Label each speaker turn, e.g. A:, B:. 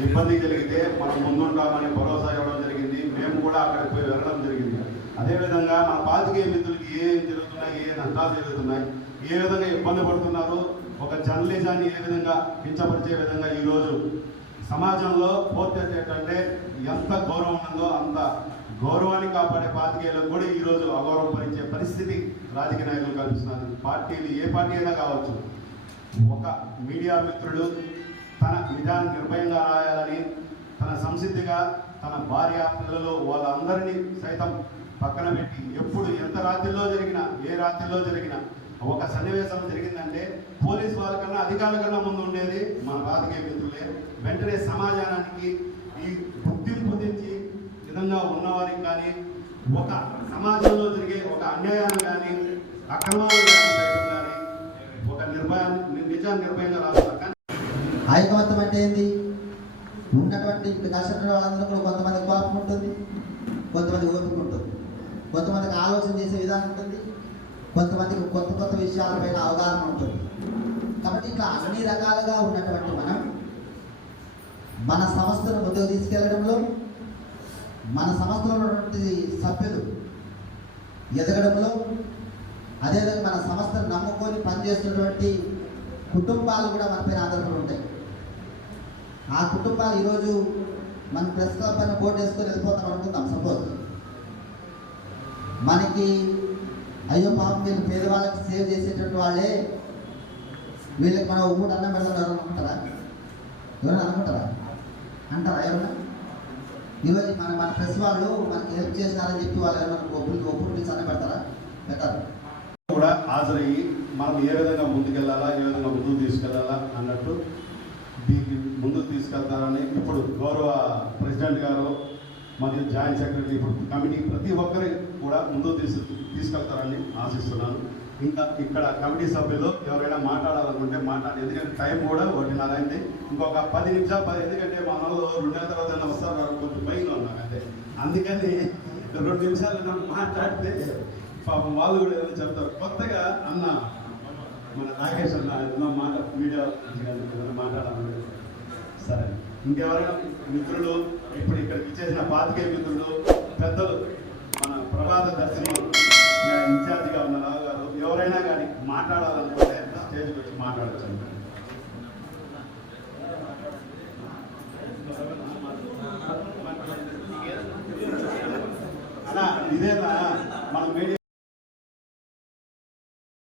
A: ఇబ్బంది కలిగితే మనం ముందుంటామని భరోసా ఇవ్వడం జరిగింది. మేము కూడా అక్కడికి పోయి వెళ్ళడం జరిగింది. అదేవిధంగా మన పాతికేయ మిత్రులకి ఏం జరుగుతున్నాయి ఏ నష్టాలు జరుగుతున్నాయి ఏ విధంగా ఇబ్బంది పడుతున్నారు ఒక జర్నలిజాన్ని ఏ విధంగా కించపరిచే విధంగా ఈరోజు సమాజంలో పోతే ఏంటంటే ఎంత గౌరవం ఉందో అంత గౌరవాన్ని కాపాడే పాతికేయులకు కూడా ఈరోజు అగౌరవపరిచే పరిస్థితి రాజకీయ నాయకులు కల్పిస్తున్నారు పార్టీలు ఏ పార్టీ అయినా కావచ్చు. ఒక మీడియా మిత్రుడు తన విధానం నిర్భయంగా సంసిద్ధిగా తన భార్య పిల్లలు వాళ్ళందరినీ సైతం పక్కన పెట్టి ఎప్పుడు ఎంత రాత్రిలో జరిగినా ఏ రాత్రిలో జరిగినా ఒక సన్నివేశం జరిగిందంటే పోలీస్ వాళ్ళకన్నా అధికారుల కన్నా ముందు ఉండేది మన రాజకీయ మిత్రులే. వెంటనే సమాజానికి ఈ గుర్తింపు తెచ్చి విధంగా ఉన్నవారికి కానీ ఒక సమాజంలో జరిగే ఒక అన్యాయాన్ని కానీ అక్రమాలు కానీ ఒక నిర్భయాన్ని నిజాన్ని నిర్భయంగా రాస్తారు కానీ
B: ఐకమత్యం అంటే ఏంటి ఉన్నటువంటి ఇప్పుడు వాళ్ళందరూ కూడా కొంతమంది కోపం ఉంటుంది కొంతమంది ఓపిక ఉంటుంది. కొంతమందికి ఆలోచన చేసే విధానం ఉంటుంది కొంతమందికి కొత్త కొత్త విషయాలపైన అవగాహన ఉంటుంది. కాబట్టి ఇట్లా అన్ని రకాలుగా ఉన్నటువంటి మనం మన సంస్థను ముందుకు తీసుకెళ్ళడంలో మన సంస్థలో ఉన్నటువంటి సభ్యులు ఎదగడంలో అదేవిధంగా మన సంస్థను నమ్ముకొని పనిచేస్తున్నటువంటి కుటుంబాలు కూడా మన పైన ఆధారపడి ఉంటాయి. ఆ కుటుంబాలు ఈరోజు మన ప్రెస్ క్లబ్ పైన బోర్డు వేసుకొని వెళ్ళిపోతాం అనుకుందాం సపోజ్ మనకి అయ్యో పాపం వీళ్ళు పేదవాళ్ళకి సేవ్ చేసేటట్టు వాళ్ళే వీళ్ళకి మనం ఒక పూట అన్నం పెడతారు అనుకుంటారా? ఎవరైనా అనుకుంటారా? అంటారా ఎవరైనా ఈరోజు మన మన ప్రెస్ వాళ్ళు మనకి హెల్ప్ చేసినారని చెప్పి వాళ్ళు ఎవరైనా ఒప్పులు ఒప్పుడు పిలిచి అన్నం పెడతారా? పెట్టారు.
A: కూడా హాజరయ్యి మనం ఏ విధంగా ముందుకెళ్ళాలా ఏ విధంగా ముందుకు తీసుకెళ్ళాలా అన్నట్టు ముందుకు తీసుకెళ్తారని ఇప్పుడు గౌరవ ప్రెసిడెంట్ గారు మరియు జాయింట్ సెక్రటరీ ఇప్పుడు కమిటీ ప్రతి ఒక్కరి కూడా ముందుకు తీసు తీసుకెళ్తారని ఆశిస్తున్నాను. ఇంకా ఇక్కడ కమిటీ సభ్యులు ఎవరైనా మాట్లాడాలనుకుంటే మాట్లాడి ఎందుకంటే టైం కూడా ఒకటిన్నర అయింది. ఇంకొక పది నిమిషాలు పది ఎందుకంటే మా వాళ్ళు రెండు నెలల తర్వాత వస్తారు కొంచెం భయంగా ఉన్నారు అంతే. అందుకని రెండు నిమిషాలు మాట్లాడితే పాపం వాళ్ళు కూడా ఏదో చెప్తారు. కొత్తగా అన్న మన నాగేశ్వర అన్న మాట మీడియా ఏదైనా మాట్లాడాలంటే సరే. ఇంకెవరైనా మిత్రులు ఇప్పుడు ఇక్కడికి ఇచ్చేసిన పాతికే మిత్రులు పెద్దలు మన ప్రభాత దర్శనం ఇన్ఛార్జిగా ఉన్న రావు గారు ఎవరైనా కానీ మాట్లాడాలనుకుంటే స్టేజ్కి వచ్చి మాట్లాడచ్చు. అన్నా ఇదేనా? మన మీడియా